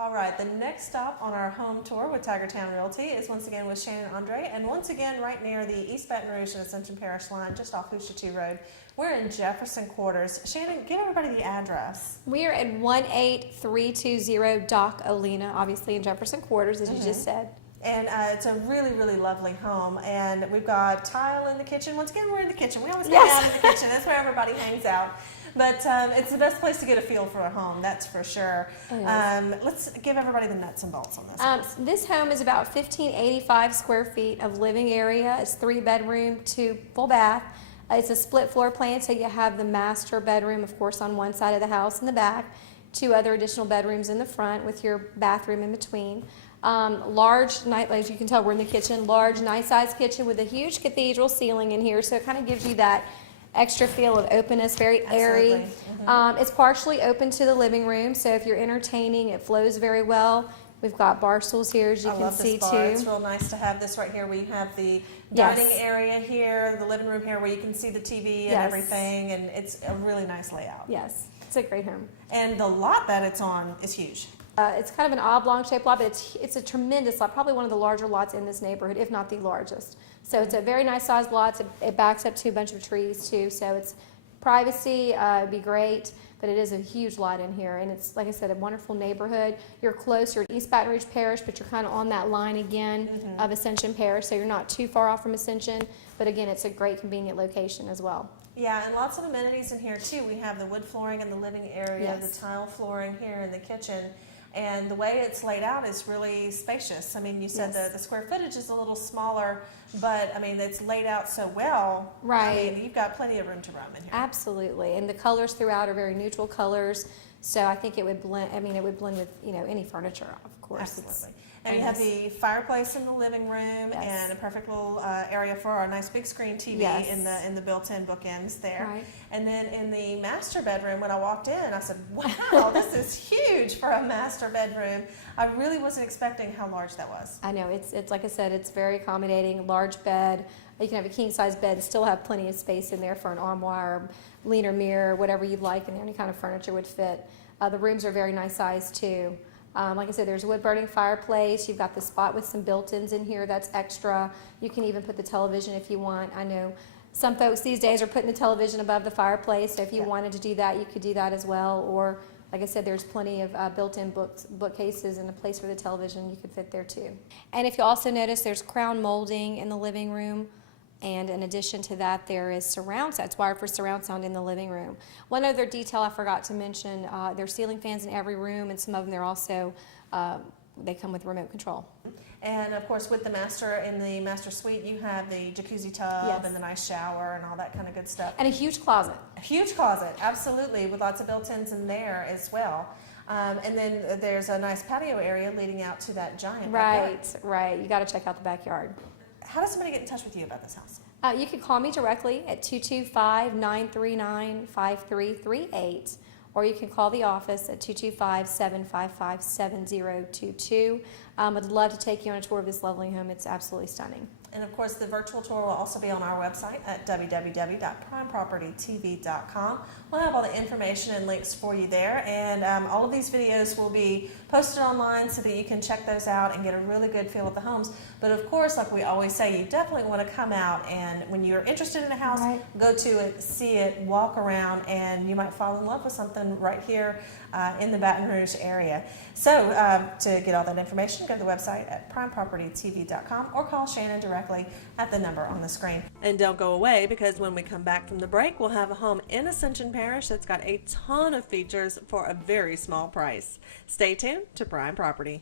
All right, the next stop on our home tour with Tigertown Realty is once again with Shannon Andre, and once again right near the East Baton Rouge and Ascension Parish line, just off Hooshatu Road. We're in Jefferson Quarters. Shannon, give everybody the address. We are at 18320 Dock Olena, obviously in Jefferson Quarters, as you just said. And it's a really, really lovely home. And we've got tile in the kitchen. Once again, we're in the kitchen. We always hang out in the kitchen. That's where everybody hangs out. But it's the best place to get a feel for a home, that's for sure. Let's give everybody the nuts and bolts on this. This home is about 1,585 square feet of living area. It's 3-bedroom, 2 full bath. It's a split floor plan, so you have the master bedroom, of course, on one side of the house in the back, 2 other additional bedrooms in the front with your bathroom in between. Large, as you can tell, we're in the kitchen, large, nice-sized kitchen with a huge cathedral ceiling in here, so it kind of gives you that extra feel of openness, very airy. It's partially open to the living room, so if you're entertaining, it flows very well. We've got bar stools here, as you can see, too. It's real nice to have this right here. We have the dining area here, the living room here, where you can see the TV and everything, and it's a really nice layout. Yes, it's a great home. And the lot that it's on is huge. It's kind of an oblong shaped lot, but it's a tremendous lot, probably one of the larger lots in this neighborhood, if not the largest. So it's a very nice sized lot. It backs up to a bunch of trees too, so it's privacy, it'd be great, but it is a huge lot in here, and it's, like I said, a wonderful neighborhood. You're close, you're in East Baton Rouge Parish, but you're kind of on that line again of Ascension Parish, so you're not too far off from Ascension, but again, it's a great convenient location as well. Yeah, and lots of amenities in here too. We have the wood flooring in the living area, the tile flooring here in the kitchen. And the way it's laid out is really spacious. I mean, you said the square footage is a little smaller, but I mean, it's laid out so well. Right. I mean, you've got plenty of room to roam in here. Absolutely. And the colors throughout are very neutral colors. So I think it would blend, it would blend with, any furniture, of course. Absolutely. And you have the fireplace in the living room and a perfect little area for our nice big screen TV in the built-in bookends there. Right. And then in the master bedroom, when I walked in, I said, wow, this is huge for a master bedroom. I really wasn't expecting how large that was. I know. It's like I said, it's very accommodating, large bed. You can have a king-size bed and still have plenty of space in there for an armoire, leaner mirror, whatever you'd like, and any kind of furniture would fit. The rooms are very nice size too. Like I said, there's a wood-burning fireplace. You've got the spot with some built-ins in here that's extra. You can even put the television if you want. I know some folks these days are putting the television above the fireplace, so if you wanted to do that, you could do that as well. Or, like I said, there's plenty of built-in bookcases and a place for the television you could fit there too. And if you also notice, there's crown molding in the living room. And in addition to that, there is surround sound. It's wired for surround sound in the living room. One other detail I forgot to mention, there's ceiling fans in every room, and some of them they're also, they come with remote control. And of course, with the master, in the master suite, you have the jacuzzi tub and the nice shower and all that kind of good stuff. And a huge closet. A huge closet, absolutely, with lots of built-ins in there as well. And then there's a nice patio area leading out to that giant backyard. Right. You got to check out the backyard. How does somebody get in touch with you about this house? You can call me directly at 225-939-5338, or you can call the office at 225-755-7022. I'd love to take you on a tour of this lovely home. It's absolutely stunning. And of course, the virtual tour will also be on our website at www.primepropertytv.com. We'll have all the information and links for you there, and all of these videos will be posted online so that you can check those out and get a really good feel of the homes. But of course, like we always say, you definitely want to come out, and when you're interested in a house, go to it, see it, walk around, and you might fall in love with something right here in the Baton Rouge area. So to get all that information, go to the website at primepropertytv.com or call Shannon directly at the number on the screen. And don't go away, because when we come back from the break, we'll have a home in Ascension Parish that's got a ton of features for a very small price. Stay tuned to Prime Property.